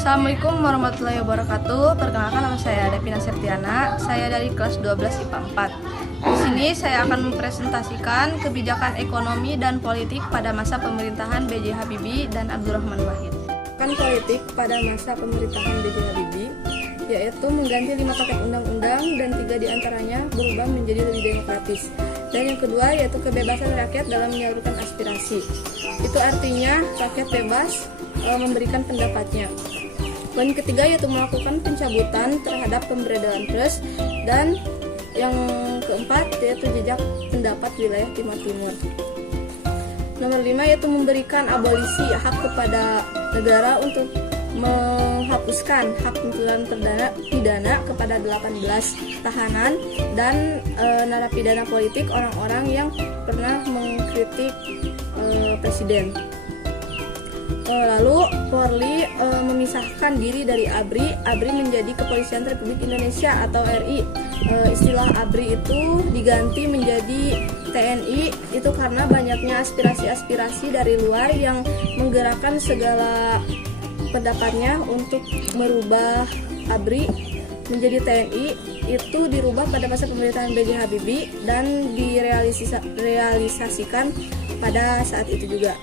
Assalamualaikum warahmatullahi wabarakatuh. Perkenalkan, nama saya Devina Septiana. Saya dari kelas 12 IPA 4. Di sini saya akan mempresentasikan kebijakan ekonomi dan politik pada masa pemerintahan B.J. Habibie dan Abdurrahman Wahid. Kebijakan politik pada masa pemerintahan B.J. Habibie yaitu mengganti 5 paket undang-undang dan 3 diantaranya berubah menjadi lebih demokratis. Dan yang kedua yaitu kebebasan rakyat dalam menyalurkan aspirasi. Itu artinya rakyat bebas memberikan pendapatnya. Poin ketiga yaitu melakukan pencabutan terhadap pemberedalan pers, dan yang keempat yaitu jejak pendapat wilayah Timur Timur. Nomor 5 yaitu memberikan abolisi hak kepada negara untuk menghapuskan hak tuntutan pidana kepada 18 tahanan dan narapidana politik orang-orang yang pernah mengkritik presiden. Lalu Polri memisahkan diri dari ABRI. ABRI menjadi Kepolisian Republik Indonesia atau RI. Istilah ABRI itu diganti menjadi TNI, itu karena banyaknya aspirasi-aspirasi dari luar yang menggerakkan segala pendapatnya untuk merubah ABRI menjadi TNI. Itu dirubah pada masa pemerintahan B.J. Habibie dan direalisasikan pada saat itu juga.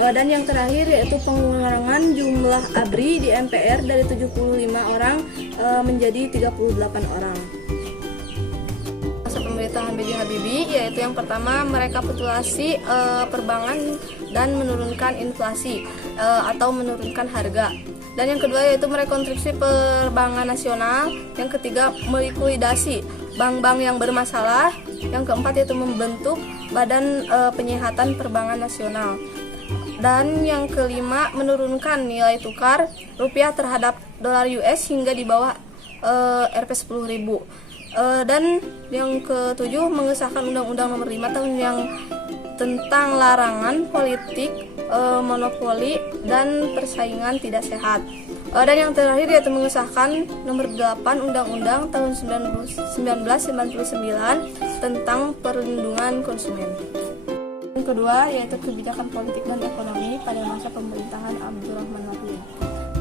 Dan yang terakhir yaitu pengurangan jumlah ABRI di MPR dari 75 orang menjadi 38 orang. Masa pemerintahan B.J. Habibie yaitu yang pertama merekapitulasi perbankan dan menurunkan inflasi atau menurunkan harga. Dan yang kedua yaitu merekonstruksi perbankan nasional. Yang ketiga melikuidasi bank-bank yang bermasalah. Yang keempat yaitu membentuk Badan Penyihatan Perbankan Nasional. Dan yang kelima menurunkan nilai tukar rupiah terhadap dolar US hingga di bawah Rp 10.000. Dan yang ketujuh mengesahkan Undang-Undang Nomor 5 Tahun yang tentang larangan politik monopoli dan persaingan tidak sehat. Dan yang terakhir yaitu mengesahkan Nomor 8 Undang-Undang Tahun 1999 tentang perlindungan konsumen. Yang kedua yaitu kebijakan politik dan ekonomi pada masa pemerintahan Abdurrahman Wahid.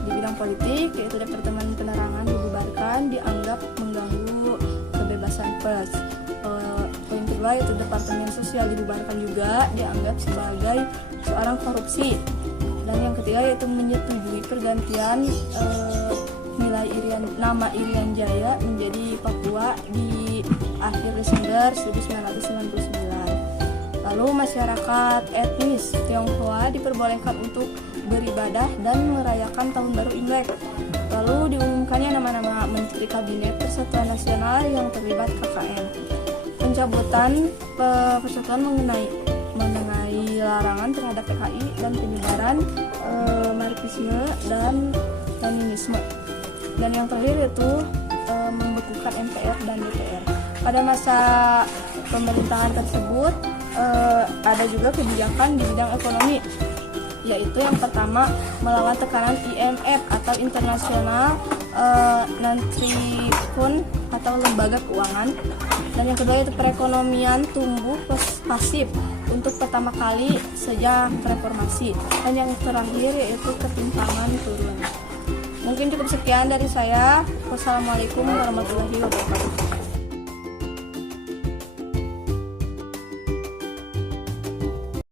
Di bidang politik yaitu Departemen Penerangan dibubarkan, dianggap mengganggu kebebasan pers. Poin kedua yaitu Departemen Sosial dibubarkan juga, dianggap sebagai seorang korupsi. Dan yang ketiga yaitu menyetujui pergantian nama Irian Jaya menjadi Papua di akhir Desember 1999. Lalu masyarakat etnis Tionghoa diperbolehkan untuk beribadah dan merayakan Tahun Baru Imlek. Lalu diumumkannya nama-nama Menteri Kabinet Persatuan Nasional yang terlibat KKN. Pencabutan persatuan mengenai larangan terhadap PKI dan penyebaran Marxisme dan Leninisme. Dan yang terakhir yaitu membekukan MPR dan DPR. Pada masa pemerintahan tersebut ada juga kebijakan di bidang ekonomi, yaitu yang pertama melawan tekanan IMF atau International Monetary Fund atau lembaga keuangan. Dan yang kedua yaitu perekonomian tumbuh pasif untuk pertama kali sejak reformasi. Dan yang terakhir yaitu ketimpangan turun. Mungkin cukup sekian dari saya. Wassalamualaikum warahmatullahi wabarakatuh.